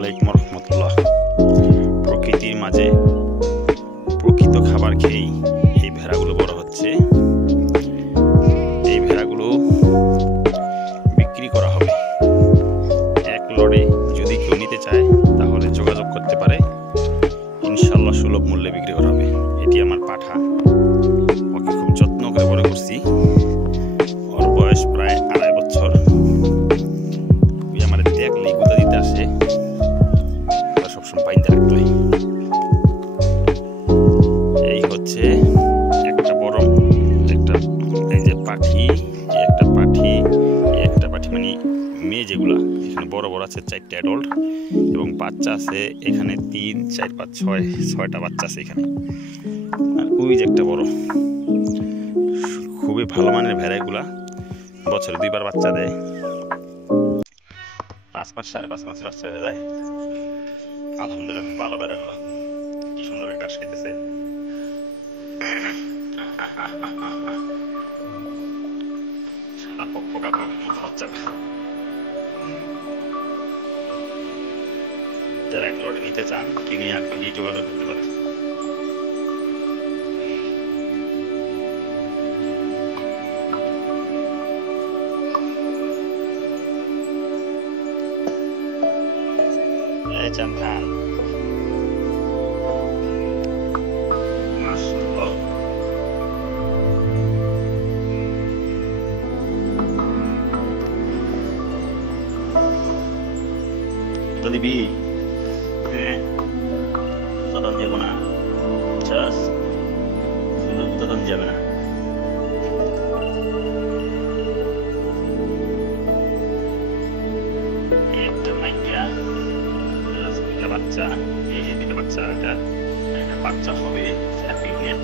আলাইকুম রহমতুল্লাহ। প্রকৃতির মাঝে প্রকৃত খাবার খেয়েই এই ভেড়াগুলো বড় হচ্ছে। এই ভেড়াগুলো বিক্রি করা হবে এক লড়ে। যদি কেউ নিতে চায় তাহলে যোগাযোগ করতে পারে, ইনশাল্লাহ সুলভ মূল্যে বিক্রি করা হবে। এটি আমার পাঠা, ওকে খুব যত্ন করে বড় করছি। ওর বয়স প্রায় 2.5 বছর। আমার দেখলেই গুঁতা দিতে আসে, সবসময় বাইন্দা রাখতে হয়। এই হচ্ছে একটা বড় একটা, এই যে পাঠি, একটা পাঠি, একটা পাঠি মানে মেয়ে যেগুলা, এখানে বড় বড় আছে 4টা অ্যাডাল্ট এবং বাচ্চা আছে এখানে 3, 4, 5, 6টা বাচ্চা আছে এখানে। আর ওই যে একটা বড়, খুবই ভালো মানের ভেড়াগুলা, বছরে 2বার বাচ্চা দেয়। 5 মাস 5.5 মাসের বাচ্চা হয়ে যায়। আলহামদুলিল্লাহ ভালো বেড়াগুলো কি সুন্দর ঘাস খাইতেছে। যারা এক লটে নিতে চান কিনে আপনি যোগাযোগ করতে পারেন। Jangan masuk. Tadi bi, tadam dia mana? Jas, tadam dia mana? Itu mainnya. বাচ্চা, এই যে 2টা বাচ্চা, এটা একটা বাচ্চা হবে হ্যাপি মিনিট।